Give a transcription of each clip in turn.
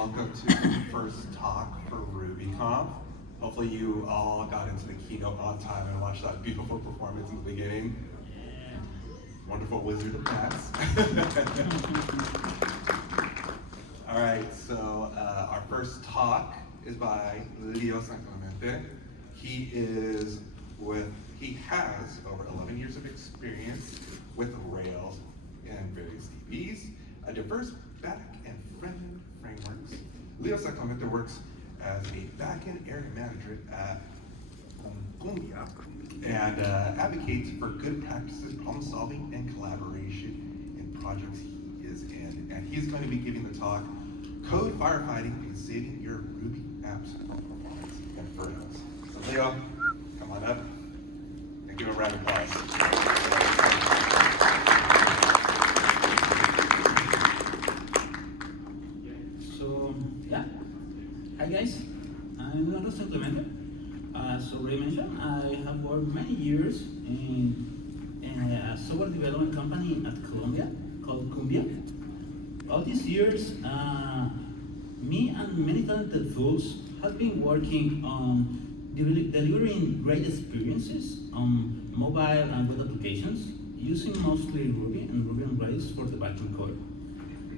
Welcome to the first talk for RubyConf. Hopefully you all got into the keynote on time and watched that beautiful performance in the beginning. Wonderful Wizard of Maths. All right, so our first talk is by Leo Sancelemente. He has over 11 years of experience with Rails and various DBs, a diverse back and front-end frameworks. Leo Sancelemente works as a back-end area manager at Koombea and advocates for good practices, problem solving, and collaboration in projects he is in. And he's going to be giving the talk, Code Firefighting and Saving Your Ruby Apps Performance Infernos. So Leo, come on up and give a round of applause. Hi guys, I'm Leo Sancelemente. As already mentioned, I have worked many years in a software development company at Colombia called Koombea. All these years, me and many talented fools have been working on delivering great experiences on mobile and web applications using mostly Ruby and Ruby on Rails for the backend code.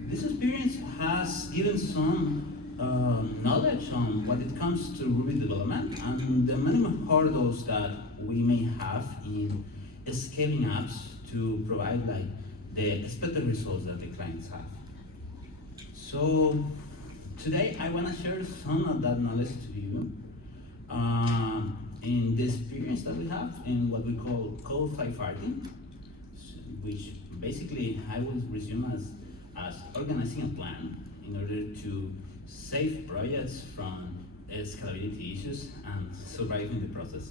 This experience has given some knowledge on what it comes to Ruby development and the minimum hurdles that we may have in scaling apps to provide like the expected results that the clients have. So today I want to share some of that knowledge to you in the experience that we have in what we call code firefighting, which basically I will resume as organizing a plan in order to save projects from scalability issues and surviving the process.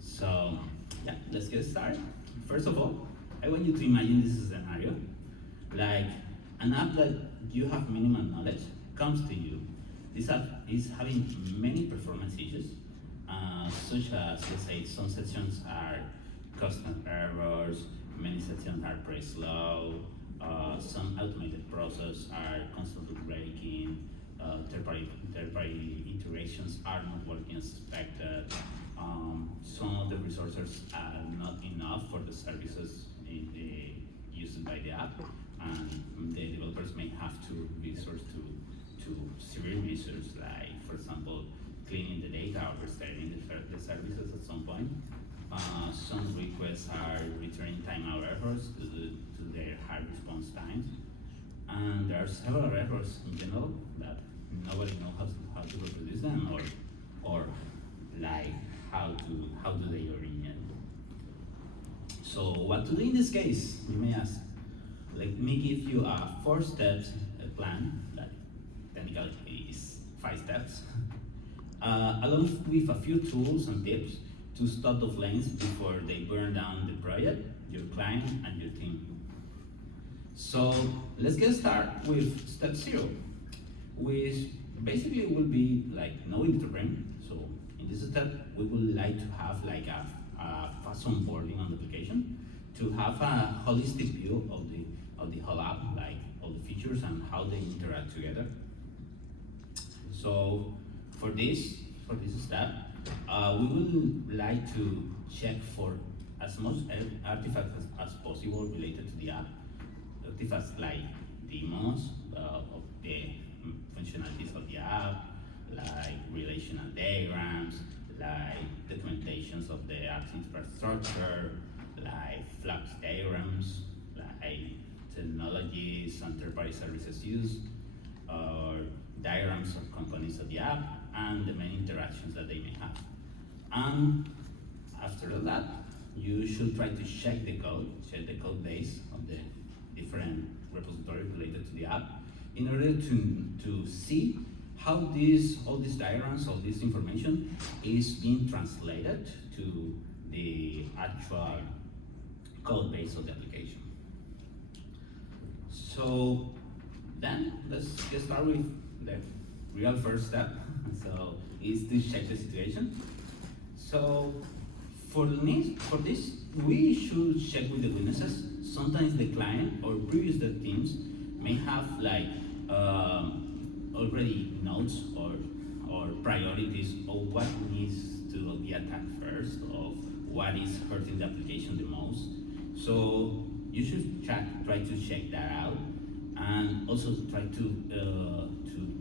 So yeah, let's get started. First of all, I want you to imagine this scenario, like an app that you have minimal knowledge comes to you. This app is having many performance issues, such as, let's say, some sections are constant errors, many sections are pretty slow, some automated processes are constantly breaking, third-party integrations are not working as expected, some of the resources are not enough for the services used by the app, and the developers may have to resort to severe measures like, for example, cleaning the data or restoring the services at some point. Some requests are returning timeout errors to their high response times, and there are several errors in general that nobody knows how to reproduce them or like how do they originate. So what to do in this case, you may ask. Let me give you a 4 steps plan that technically is 5 steps, along with a few tools and tips to stop the flames before they burn down the project, your client, and your team. So let's get started with step 0, which basically will be like knowing the terrain. So in this step, we would like to have like a fast onboarding on the application, to have a holistic view of the whole app, like all the features and how they interact together. So for this step, we would like to check for as much artifacts as possible related to the app. Artifacts like demos of the functionalities of the app, like relational diagrams, like documentations of the app's infrastructure, like Flux diagrams, like technologies and third-party services used, or diagrams of components of the app, and the main interactions that they may have. And after that, you should try to check the code base of the different repositories related to the app in order to see how all these diagrams, all this information is being translated to the actual code base of the application. So then let's get started with the real first step. So is to check the situation. So for this, we should check with the witnesses. Sometimes the client or previous teams may have like already notes or priorities of what needs to be attacked first, of what is hurting the application the most. So you should try to check that out, and also try to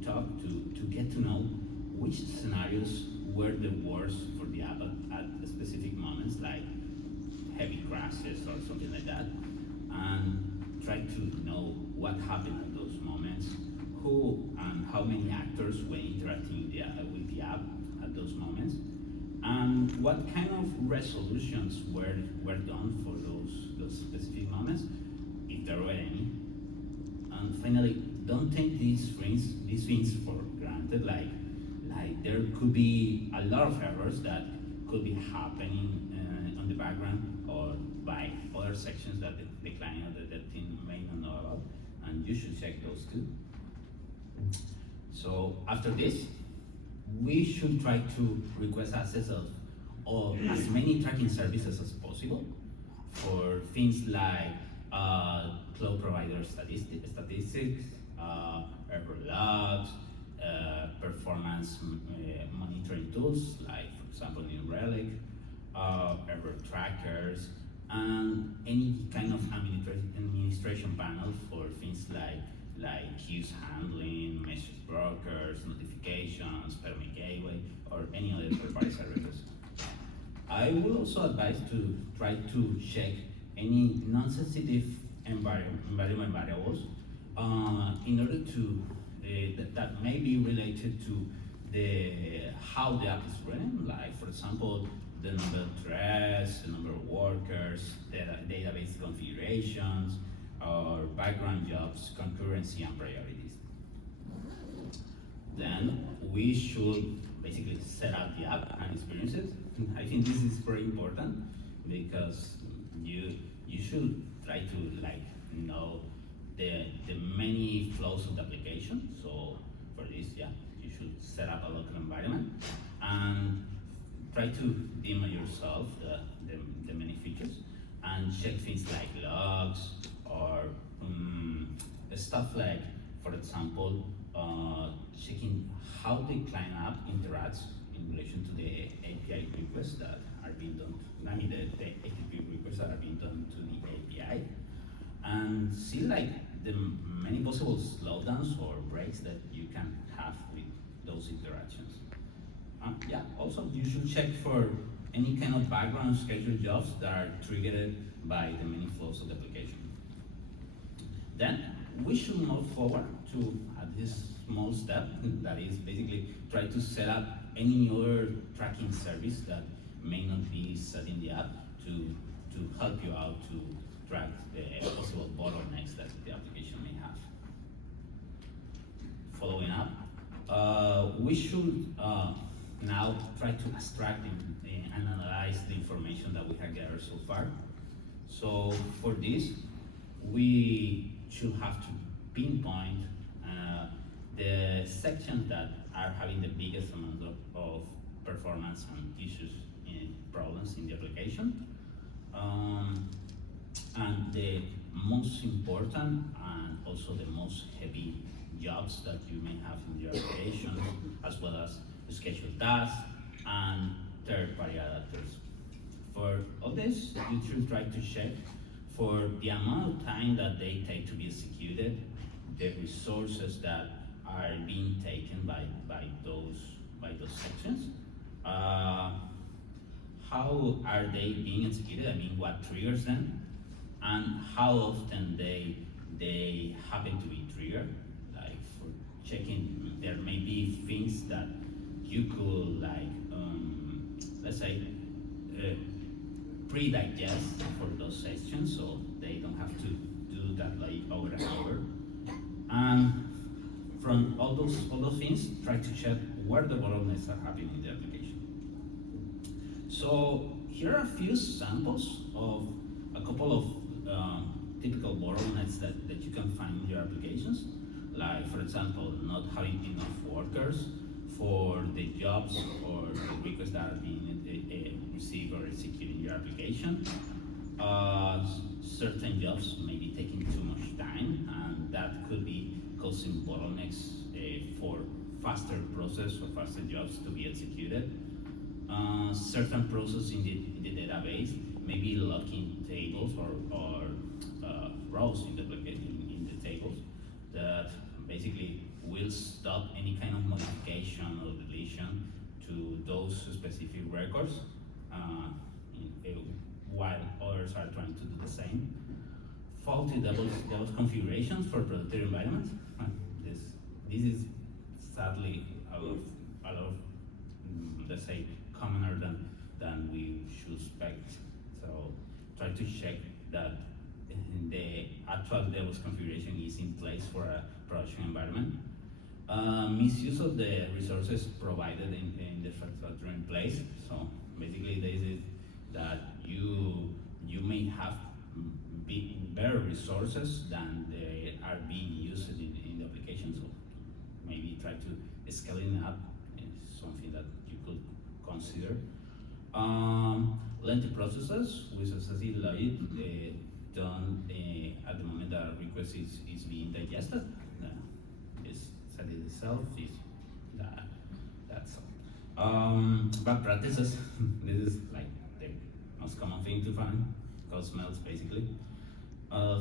talk to get to know which scenarios were the worst for the app at specific moments, like heavy crashes or something like that, and try to know what happened at those moments, who and how many actors were interacting with the app at those moments, and what kind of resolutions were done for those specific moments, if there were any. And finally, don't take these things for granted. Like there could be a lot of errors that could be happening on the background or by other sections that the client or the team may not know about, and you should check those too. So after this, we should try to request access of as many tracking services as possible for things like cloud provider statistics, error logs, performance monitoring tools, like for example New Relic, error trackers, and any kind of administration panel for things like queues handling, message brokers, notifications, permit gateway, or any other third-party services. I will also advise to try to check any non-sensitive environment variables in order to that may be related to how the app is running. Like for example, the number of threads, the number of workers, database configurations, or background jobs, concurrency, and priorities. Then we should basically set up the app and experience it. I think this is very important because you should try to know the many flows of the application. So for this, you should set up a local environment and try to demo yourself the many features and check things like logs or stuff like, for example, checking how the client app interacts in relation to the API requests that are being done. I mean, the HTTP requests that are being done to the API, and see like the many possible slowdowns or breaks that you can have with those interactions. Also you should check for any kind of background schedule jobs that are triggered by the many flows of the application. Then we should move forward to this small step, that is basically try to set up any other tracking service that may not be set in the app to help you out to track the possible bottlenecks that the application may have. Following up, we should now try to extract and analyze the information that we have gathered so far. So for this, we should have to pinpoint the sections that are having the biggest amount of performance and issues and problems in the application. And the most important and also the most heavy jobs that you may have in your application, as well as scheduled tasks and third-party adapters. For all this, you should try to check for the amount of time that they take to be executed, the resources that are being taken by those sections. How are they being executed? I mean, what triggers them, and how often they happen to be triggered. Like for checking, there may be things that you could let's say pre-digest for those sections, so they don't have to do that like over and over. And from all those things, try to check where the bottlenecks are happening in the application. So here are a few samples of a couple of typical bottlenecks that you can find in your applications. Like for example, not having enough workers for the jobs or the requests that are being received or executed in your application. Certain jobs may be taking too much time, and that could be causing bottlenecks for faster process or faster jobs to be executed. Certain process in the database, maybe locking tables or rows in the tables that basically will stop any kind of modification or deletion to those specific records, while others are trying to do the same. Faulty DevOps configurations for productive environments. This is sadly a lot of let's say commoner than we should expect. So try to check that the actual DevOps configuration is in place for a production environment. Misuse of the resources provided in the infrastructure in place. So basically, this is that you may have better resources than they are being used in the application. So maybe try to scale it up is something that you could consider. Lengthy processes with successive logic done at the moment that a request is being digested. This set itself is that's all. Bad practices. This is like the most common thing to find. Cause melts basically.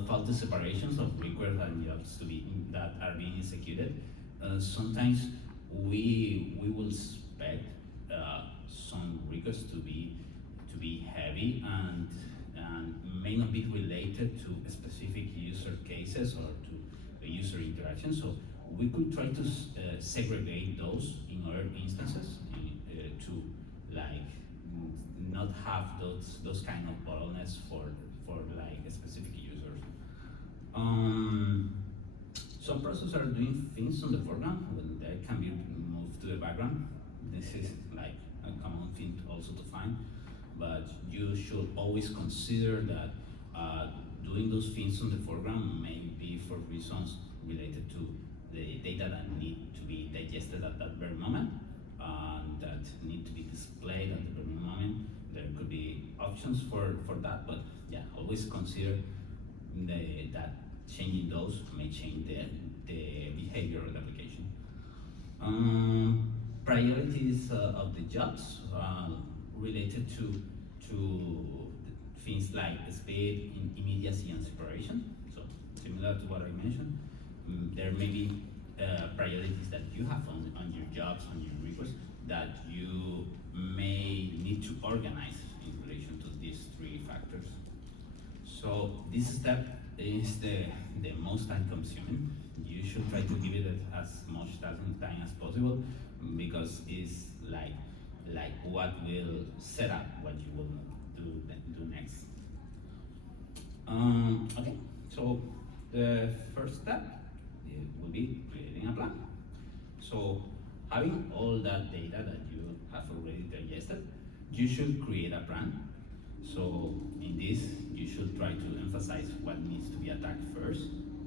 Faulty separations of requests and jobs that are being executed. Sometimes we will expect some requests to be heavy and may not be related to specific user cases or to a user interaction. So we could try to segregate those in other instances to like not have those kind of bottlenecks for like specific users. Some processes are doing things on the foreground when they can be moved to the background. This is like a common thing also to find, but you should always consider that doing those things on the foreground may be for reasons related to the data that need to be digested at that very moment, that need to be displayed at the very moment. There could be options for that, but yeah, always consider that changing those may change the behavior of the application. Priorities of the jobs related to things like speed, immediacy, and separation. So similar to what I mentioned, there may be priorities that you have on your jobs, on your requests, that you may need to organize in relation to these three factors. So this step is the most time consuming. You should try to give it as much time as possible because it's like what will set up what you will do next. Okay, so the first step will be creating a plan. So having all that data that you have already digested, you should create a plan. So in this, you should try to emphasize what needs to be attacked first,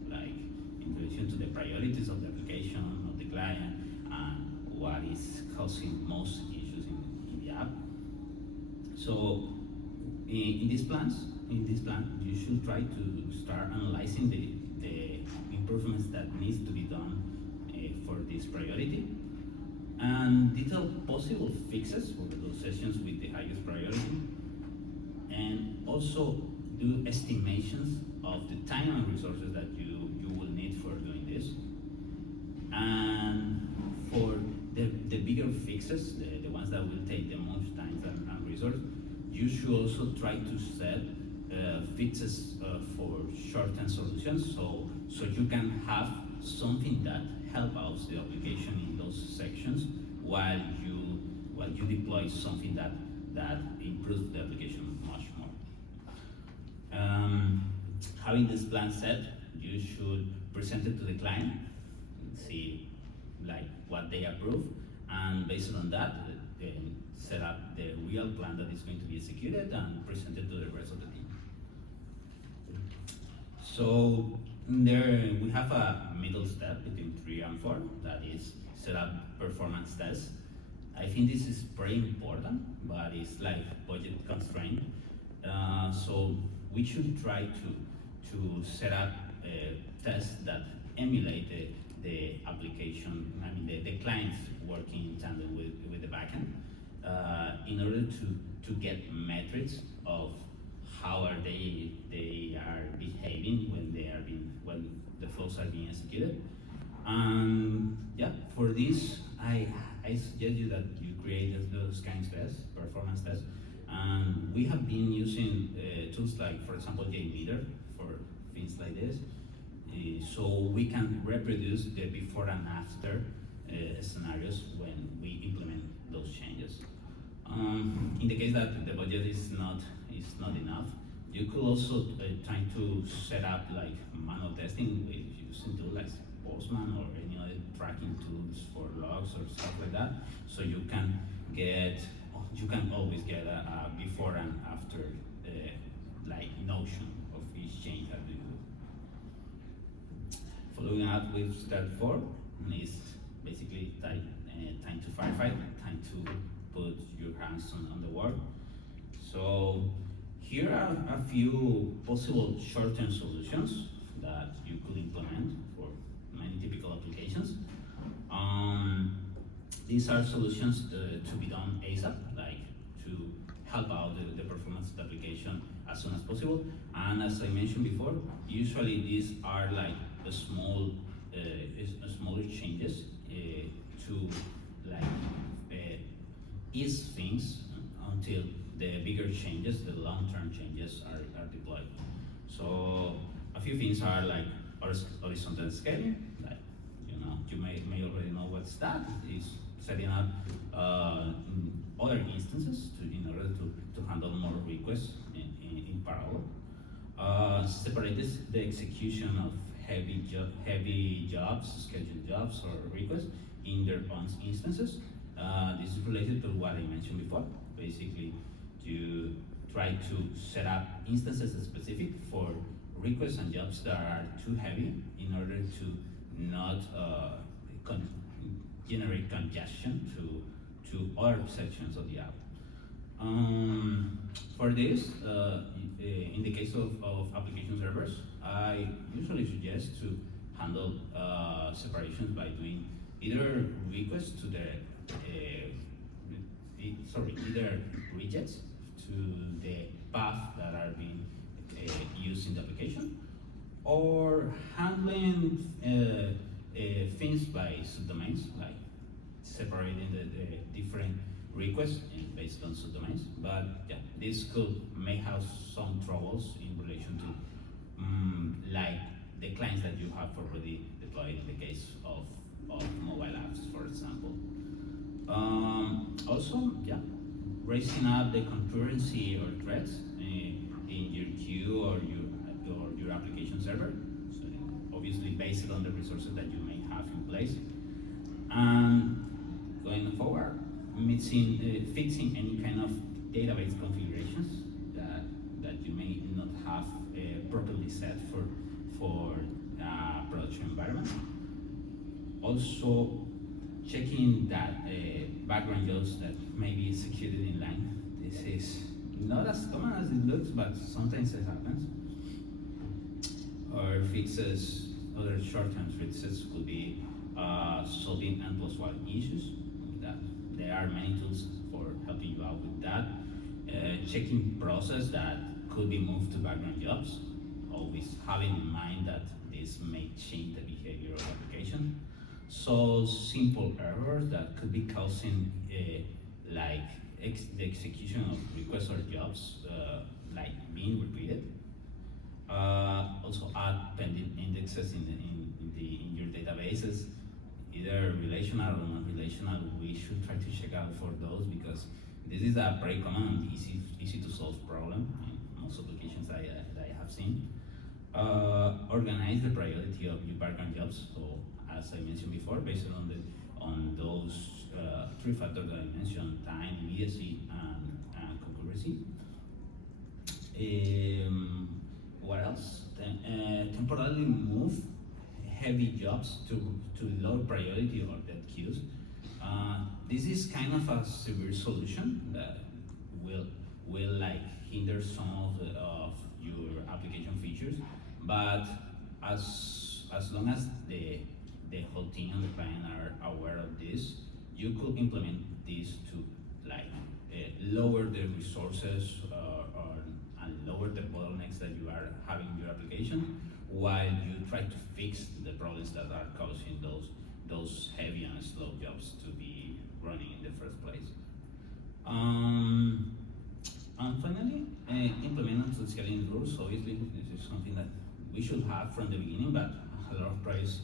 like in relation to the priorities of the application, of the client, and what is causing most issues in the app. So in this plan, you should try to start analyzing the improvements that needs to be done for this priority, and detail possible fixes for those sessions with the highest priority, and also do estimations of the time and resources that you will need for doing this. And for the bigger fixes, the ones that will take the most time and resources, you should also try to set fixes for short-term solutions, so you can have something that help out the application in those sections while you deploy something that improves the application much more. Having this plan set, you should present it to the client, see like what they approve, and based on that, then set up the real plan that is going to be executed and present it to the rest of the team. So there we have a middle step between 3 and 4, that is set up performance tests. I think this is very important, but it's like budget constraint. So we should try to set up tests that emulate the application, I mean the clients working in tandem with the backend in order to get metrics of how are they are behaving when the flows are being executed. And yeah, for this, I suggest you that you create those kinds of tests, performance tests. And we have been using tools like, for example, JMeter for things like this. So we can reproduce the before and after scenarios when we implement those changes. In the case that the budget is not enough, you could also try to set up like manual testing with using tools like Postman or any other tracking tools for logs or stuff like that. So you can always get a before and after like notion of each change that you do. Following up with step 4 is basically time to firefight, time to put your hands on the work. So here are a few possible short-term solutions that you could implement for many typical applications. These are solutions to be done ASAP, like to help out the performance of the application as soon as possible. And as I mentioned before, usually these are like a smaller changes to like ease things until the bigger changes, the long-term changes are deployed. So a few things are like horizontal scaling, like you may already know what's that. It's setting up other instances in order to handle more requests in parallel. Separate the execution of heavy jobs, scheduled jobs or requests in their own instances. This is related to what I mentioned before. Basically, to try to set up instances specific for requests and jobs that are too heavy in order to not generate congestion to other sections of the app. For this, in the case of application servers, I usually suggest to handle separations by doing either requests to the either widgets to the path that are being used in the application, or handling things by subdomains, like separating the different requests based on subdomains. But yeah, this may have some troubles in relation to like the clients that you have already deployed in the case of mobile apps, for example. Also, yeah, raising up the concurrency or threads in your queue or your application server. So obviously based on the resources that you may have in place. And going forward, fixing any kind of database configurations that you may not have properly set for production environment. Also, checking that background jobs that may be executed in line. This is not as common as it looks, but sometimes it happens. Or fixes, other short-term fixes could be solving N+1 issues. That there are many tools for helping you out with that. Checking process that could be moved to background jobs, always having in mind that this may change the behavior of the application. So simple errors that could be causing like the execution of requests or jobs like being repeated. Also add pending indexes in your databases, either relational or non-relational. We should try to check out for those because this is a very common and easy to solve problem in most applications that I have seen. Organize the priority of your background jobs. So as I mentioned before, based on those 3 factors that I mentioned: time, immediacy, and concurrency. What else? Temporarily move heavy jobs to low priority or dead queues. This is kind of a severe solution that will like hinder some of your application features, but as long as the the whole team and the client are aware of this, you could implement this to like lower the resources and lower the bottlenecks that you are having in your application, while you try to fix the problems that are causing those heavy and slow jobs to be running in the first place. And finally, implement the scaling rules. Obviously, this is something that we should have from the beginning, but a lot of projects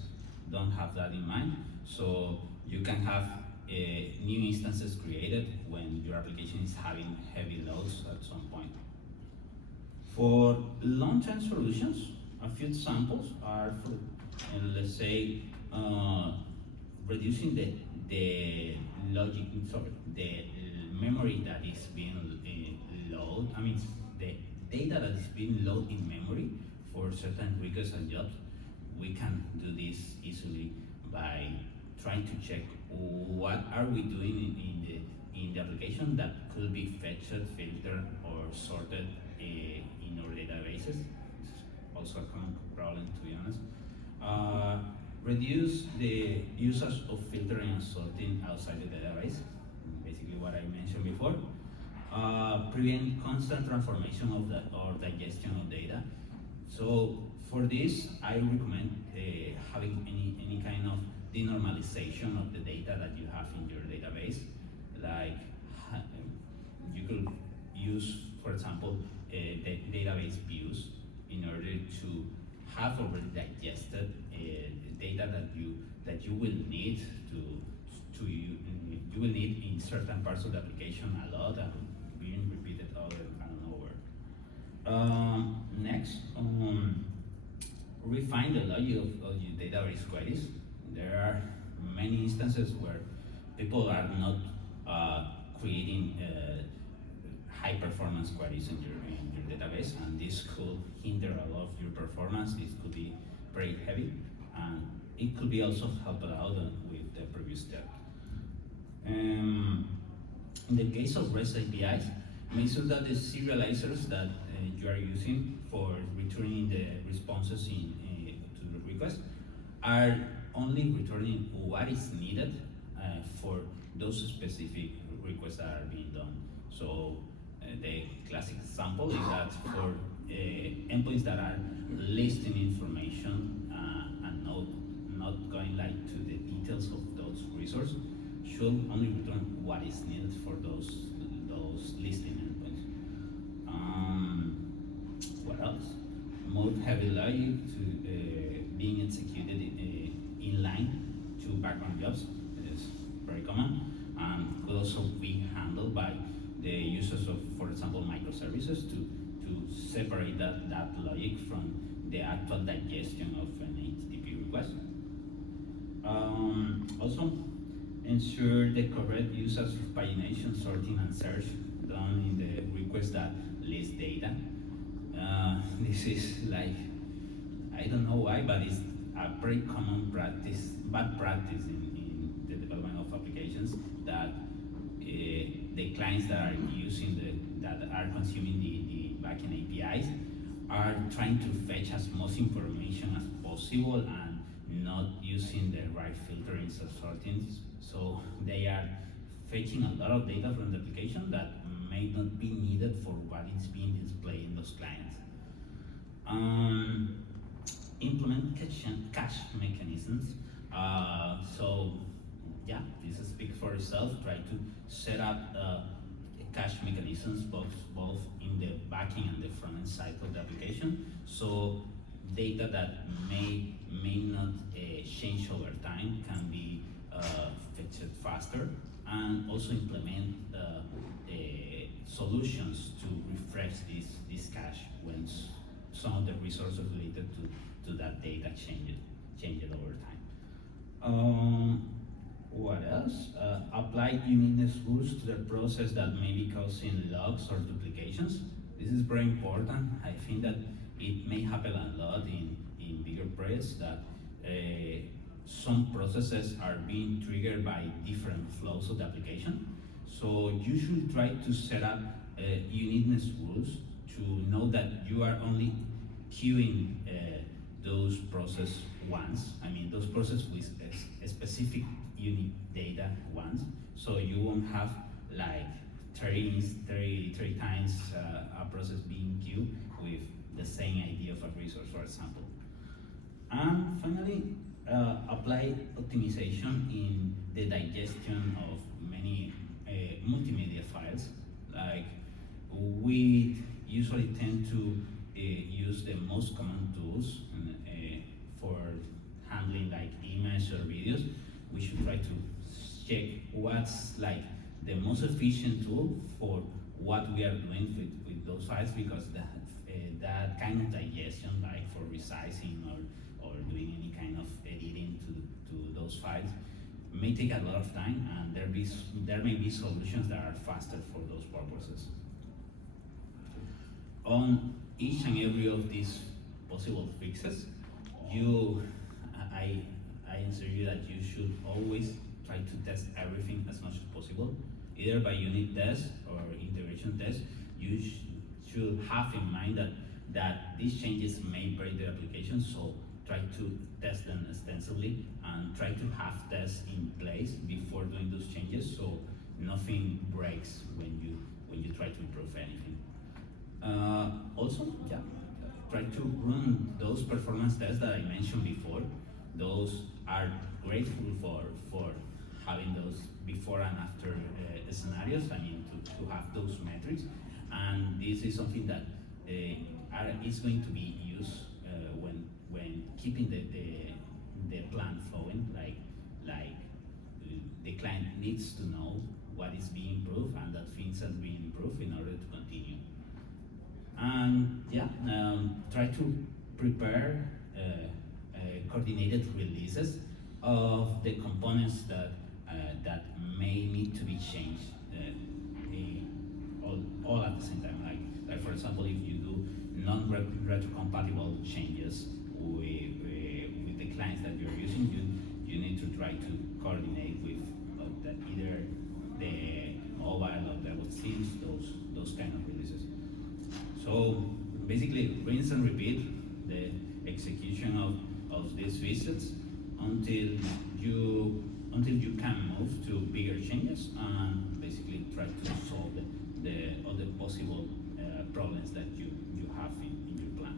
don't have that in mind. So you can have new instances created when your application is having heavy loads at some point. For long-term solutions, a few examples are for, let's say, reducing the logic, the memory that is being loaded. I mean, the data that is being loaded in memory for certain requests and jobs. We can do this easily by trying to check what are we doing in the application that could be fetched, filtered, or sorted in our databases. It's also a common problem, to be honest. Reduce the usage of filtering and sorting outside the database, basically what I mentioned before. Prevent constant transformation of or digestion of data. So for this, I recommend having any kind of denormalization of the data that you have in your database. Like you could use, for example, the database views in order to have already digested data that you will need you will need in certain parts of the application a lot and being repeated over and over. Next, refine the logic of your database queries. There are many instances where people are not creating high performance queries in your database, and this could hinder a lot of your performance. This could be very heavy, and it could be also helped out with the previous step. In the case of REST APIs, make sure that the serializers that you are using for returning the responses to the request are only returning what is needed for those specific requests that are being done. So the classic example is that for endpoints that are listing information and not going like to the details of those resources, should only return what is needed for those listing endpoints. What else? Mode heavy logic to being executed in line to background jobs. It is very common and could also be handled by the users of, for example, microservices to separate that logic from the actual digestion of an HTTP request. Also, ensure the correct usage of pagination, sorting, and search done in the request that lists data. This is like, I don't know why, but it's a very common practice, bad practice in the development of applications that the clients that are that are consuming the backend APIs are trying to fetch as much information as possible and not using the right filtering or sorting. So they are fetching a lot of data from the application that may not be needed for what is being displayed in those clients. Implement cache mechanisms. So yeah, this speaks for itself. Try to set up cache mechanisms both in the backend and the front end side of the application. So data that may not change over time can be fetched faster, and also implement solutions to refresh this cache when some of the resources related to that data change it over time. What else? Apply uniqueness rules to the process that may be causing logs or duplications. This is very important. I think that it may happen a lot in bigger projects that some processes are being triggered by different flows of the application. So you should try to set up uniqueness rules to know that you are only queuing those process once. I mean, those process with a specific unique data once, so you won't have like 30 times a process being queued with the same idea of a resource, for example. And finally, apply optimization in the digestion of many multimedia files. Like, we usually tend to use the most common tools for handling like image or videos. We should try to check what's like the most efficient tool for what we are doing with those files, because that kind of digestion, like for resizing or doing any kind of editing to those files, may take a lot of time, and there may be solutions that are faster for those purposes. On each and every of these possible fixes, I answer you that you should always try to test everything as much as possible, either by unit test or integration test. You should have in mind that these changes may break the application, so try to test them extensively and try to have tests in place before doing those changes, so nothing breaks when you try to improve anything. Also, try to run those performance tests that I mentioned before. Those are grateful for having those before and after scenarios. I mean, to have those metrics, and this is something that is going to be used when keeping the plan flowing. Like the client needs to know what is being improved and that things are being improved in order to continue. And try to prepare coordinated releases of the components that may need to be changed all at the same time. Like for example, if you do non-retrocompatible changes with the clients that you're using, you need to try to coordinate with either the mobile or the web teams, those kind of releases. So basically, rinse and repeat the execution of these visits until you can move to bigger changes, and basically try to solve all the possible problems that you have in your plan.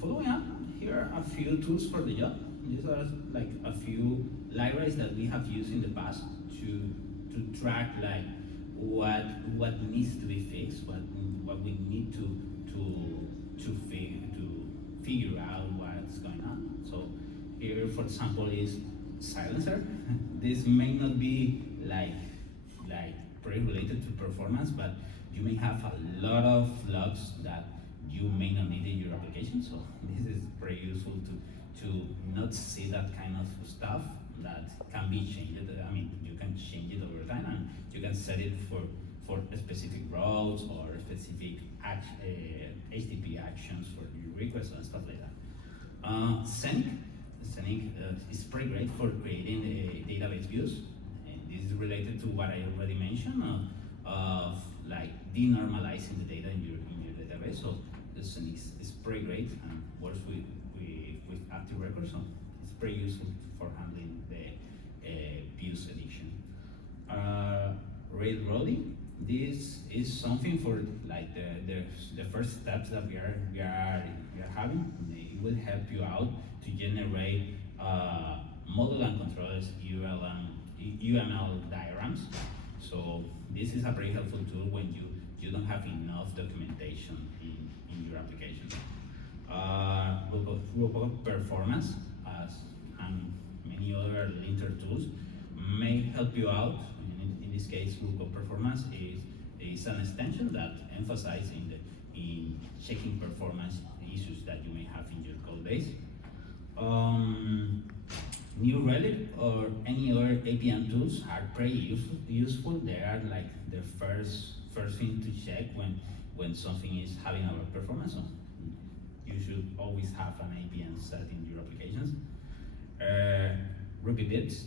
Following up, here are a few tools for the job. These are like a few libraries that we have used in the past to track like what needs to be fixed, what we need to figure out what's going on. So here, for example, is silencer. This may not be like very related to performance, but you may have a lot of logs that you may not need in your application. So this is very useful to not see that kind of stuff that can be changed. I mean, you can change it over time, and you can set it for specific routes or specific HTTP actions for your requests and stuff like that. Scenic is pretty great for creating database views, and this is related to what I already mentioned of like denormalizing the data in your database. So the Scenic is pretty great and works with active records, so it's pretty useful for handling the views edition. Railroady, this is something for like the first steps that we are having. It will help you out to generate model and controllers UML diagrams. So this is a very helpful tool when you don't have enough documentation in your application. Rubocop-performance, and many other linter tools may help you out. In this case, Rubocop-performance is an extension that emphasizes in checking performance issues that you may have in your code base. New Relic or any other APM tools are pretty useful. They are like the first thing to check when something is having a low performance. So you should always have an APM set in your applications. RubyBits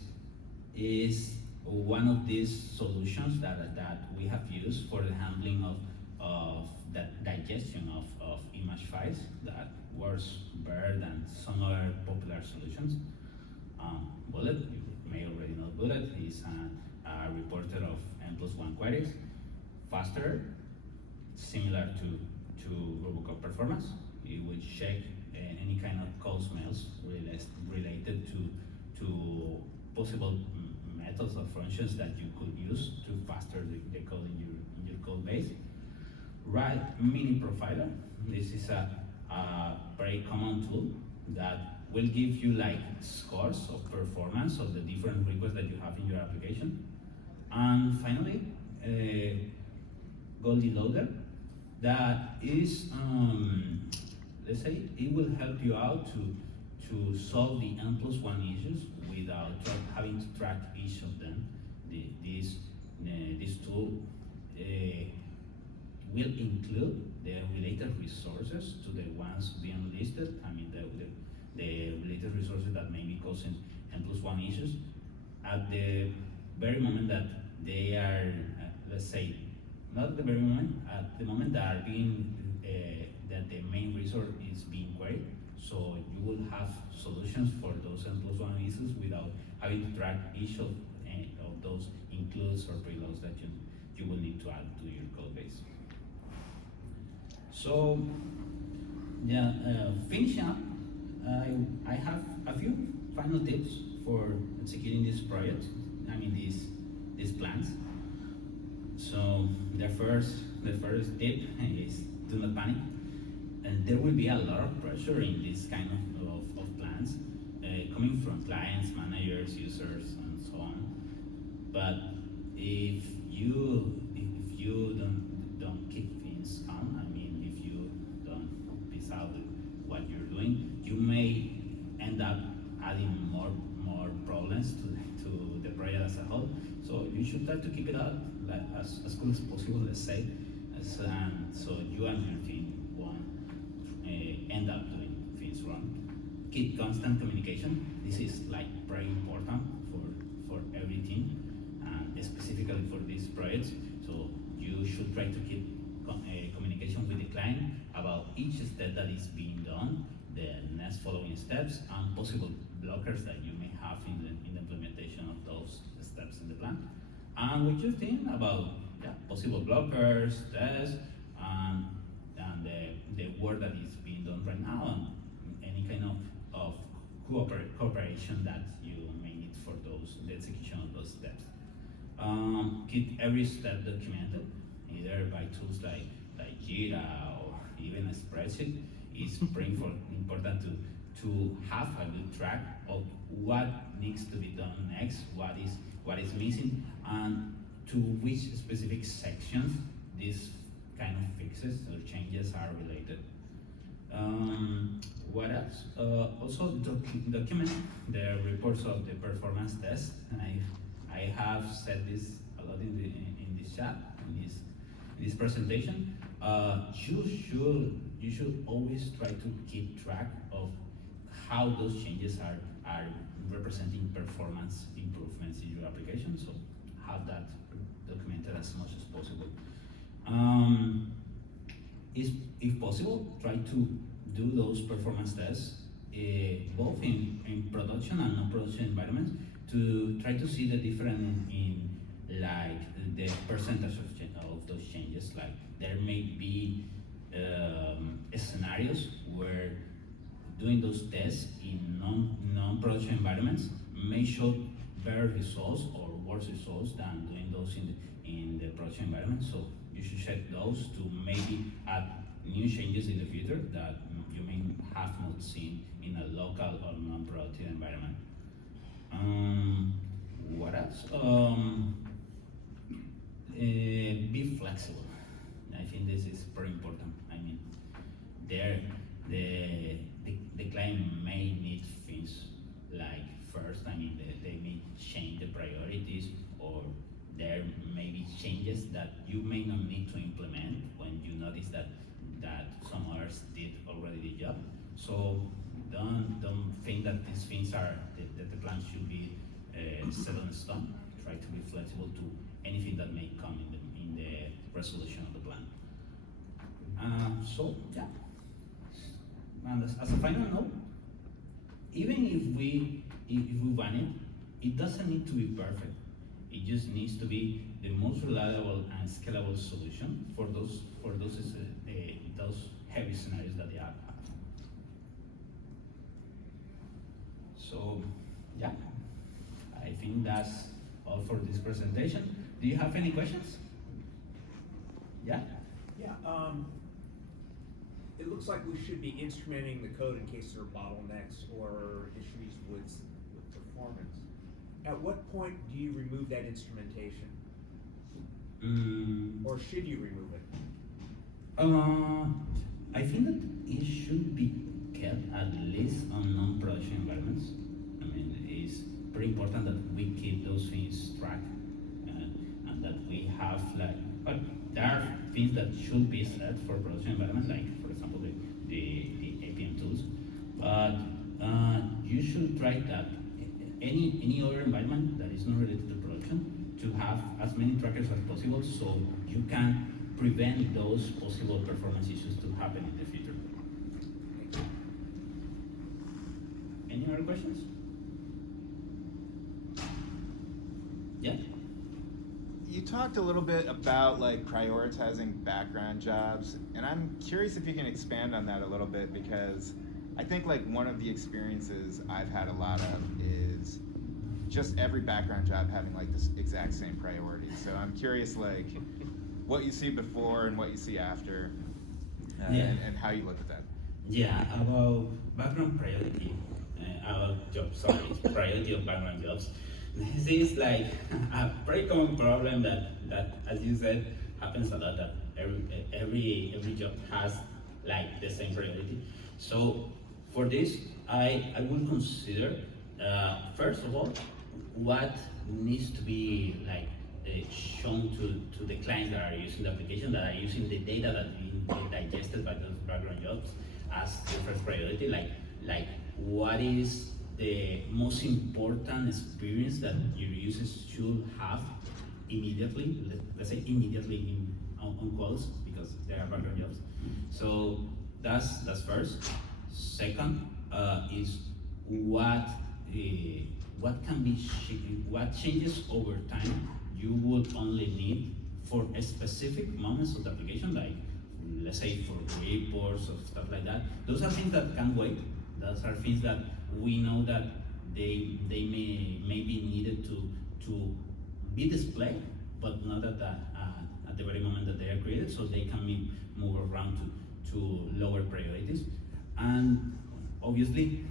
is one of these solutions that we have used for the handling of that digestion of image files that works better than some other popular solutions. Bullet, you may already know Bullet, is a reporter of N+1 queries, faster, similar to Rubocop-performance. It will check any kind of code smells related to possible methods or functions that you could use to faster the code in your code base. Write mini profiler. This is a very common tool that will give you like scores of performance of the different requests that you have in your application. And finally, Goldiloader, that is, let's say, it will help you out to solve the N+1 issues without having to track each of them. This tool will include the related resources to the ones being listed. I mean, the related resources that may be causing N+1 issues at the very moment that they are, let's say, not at the very moment, at the moment that are being, that the main resource is being queried. So you will have solutions for those N+1 issues without having to track each of those includes or preloads that you will need to add to your code base. So, yeah, finishing up, I have a few final tips for executing this project. I mean, these plans. So the first tip is do not panic. And there will be a lot of pressure in this kind of plans, coming from clients, managers, users, and so on. But if you don't keep things calm, I mean, if you don't piece out what you're doing, you may end up adding more problems to the project as a whole. So you should try to keep it up like as cool as possible, let's say, so you and your team won't end up doing things wrong. Keep constant communication. This is like very important for every team, and specifically for these projects. So you should try to keep communication with the client about each step that is being done, the next following steps, and possible blockers that you may have in the implementation of those steps in the plan. And with your team about possible blockers, tests, and the work that is being done right now, and any kind of cooperation that you may need for the execution of those steps. Keep every step documented, either by tools like Jira or even a spreadsheet. It's pretty important to have a good track of what needs to be done next, what is missing, and to which specific sections these kind of fixes or changes are related. What else? Also document the reports of the performance test. And I have said this a lot in this chat, in this presentation. You should always try to keep track of how those changes are representing performance improvements in your application. So have that documented as much as possible. If possible, try to do those performance tests both in production and non-production environments to try to see the difference in like the percentage of those changes. Like there may be scenarios where doing those tests in non-production environments may show better results or worse results than doing those in the production environment. So you should check those to maybe add new changes in the future that you may have not seen in a local or non-productive environment. What else? Be flexible. I think this is very important. I mean, the client may need things like first, I mean, they may change the priorities, or there may be changes that you may not need to implement when you notice that some others did already the job. So don't think that these things are, that the plan should be set in stone. Try to be flexible to anything that may come in the resolution of the plan. So yeah, and as a final note, even if we want it, it doesn't need to be perfect. It just needs to be the most reliable and scalable solution for those heavy scenarios that they have. So yeah, I think that's all for this presentation. Do you have any questions? Yeah? Yeah, it looks like we should be instrumenting the code in case there are bottlenecks or issues with performance. At what point do you remove that instrumentation? Or should you remove it? I think that it should be kept at least on non-production environments. I mean, it's pretty important that we keep those things tracked and that we have but there are things that should be set for production environment, like for example the APM tools. But you should try that any other environment that is not related to production to have as many trackers as possible so you can prevent those possible performance issues to happen in the future. Any other questions? Yeah? You talked a little bit about like prioritizing background jobs, and I'm curious if you can expand on that a little bit, because I think like one of the experiences I've had a lot of is just every background job having like this exact same priority. So I'm curious like what you see before and what you see after, and how you look at that. Yeah, about background priority, about jobs, sorry, priority of background jobs. This is like a very common problem that as you said, happens a lot, that every job has like the same priority. So for this, I will consider, first of all, what needs to be like shown to the clients that are using the application, that are using the data that being digested by those background jobs as the first priority, like what is the most important experience that your users should have immediately, let's say immediately on quotes, because they are background jobs. So that's first. Second is what can be what changes over time you would only need for a specific moments of the application, like let's say for reports or stuff like that. Those are things that can wait. Those are things that we know that they may be needed to be displayed, but not at the very moment that they are created, so they can move around to lower priorities. And obviously,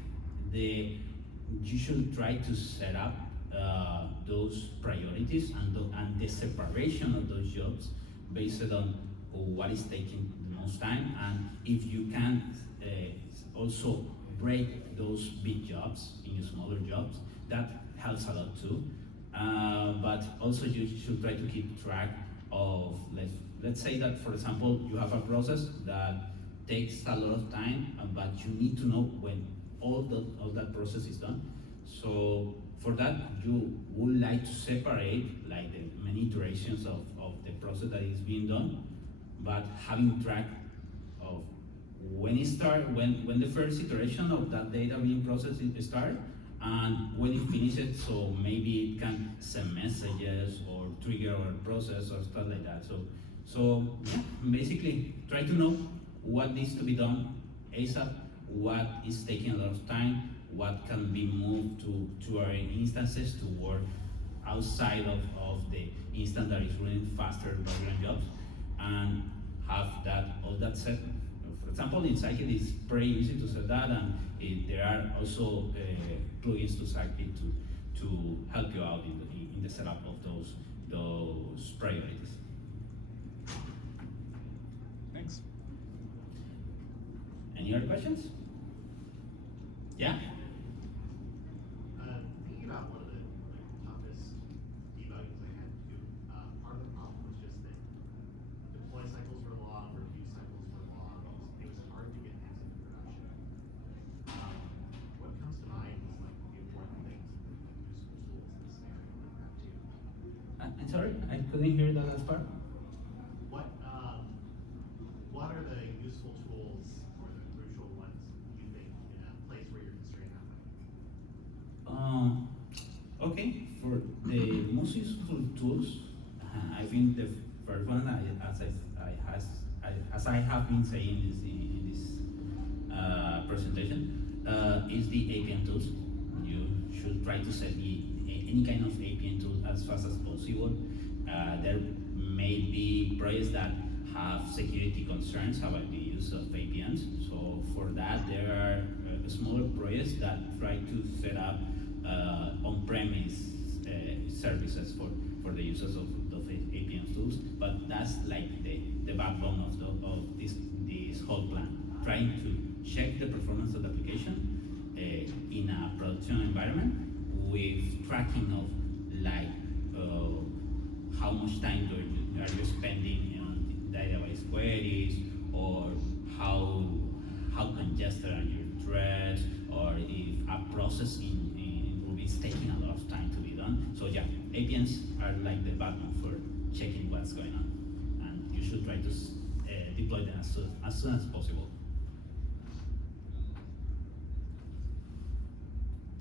you should try to set up those priorities and the separation of those jobs based on what is taking the most time, and if you can also break those big jobs into smaller jobs, that helps a lot too. But also you should try to keep track of, let's say that, for example, you have a process that takes a lot of time, but you need to know when all that process is done. So for that, you would like to separate like the many iterations of the process that is being done, but having track of when it starts, when the first iteration of that data being processed starts, and when it finishes, so maybe it can send messages or trigger a process or stuff like that. So yeah, basically try to know what needs to be done ASAP, what is taking a lot of time, what can be moved to our instances to work outside of the instance that is running faster background jobs, and have all that set. For example, in Scenic it's pretty easy to set that, and there are also plugins to Scenic to help you out in the setup of those priorities. Thanks. Any other questions? Yeah? Thinking about one of the toughest debuggings I had to do, part of the problem was just that deploy cycles were long, review cycles were long. It was hard to get things into production. What comes to mind is like the important things and useful tools in a scenario like that too. I'm sorry, I couldn't hear the last part. What are the think the first one, as I have been saying in this presentation, is the APM tools. You should try to set any kind of APM tool as fast as possible. There may be projects that have security concerns about the use of APMs. So for that, there are smaller projects that try to set up on-premise services for the users of APM tools. But that's like the backbone of this whole plan. Trying to check the performance of the application in a production environment with tracking of like how much time are you spending on database queries, or how congested are your threads, or if a process in Ruby is taking a lot of time to be done. So yeah, APMs are like the backbone for checking what's going on, and you should try to deploy them as soon as possible.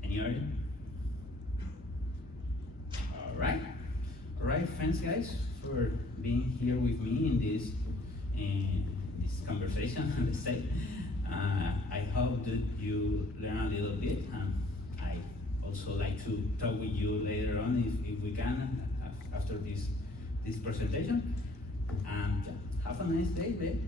Any other? All right, thanks guys for being here with me in this conversation. Let's say. I hope that you learn a little bit, and I also like to talk with you later on if we can after this presentation. And have a nice day, babe.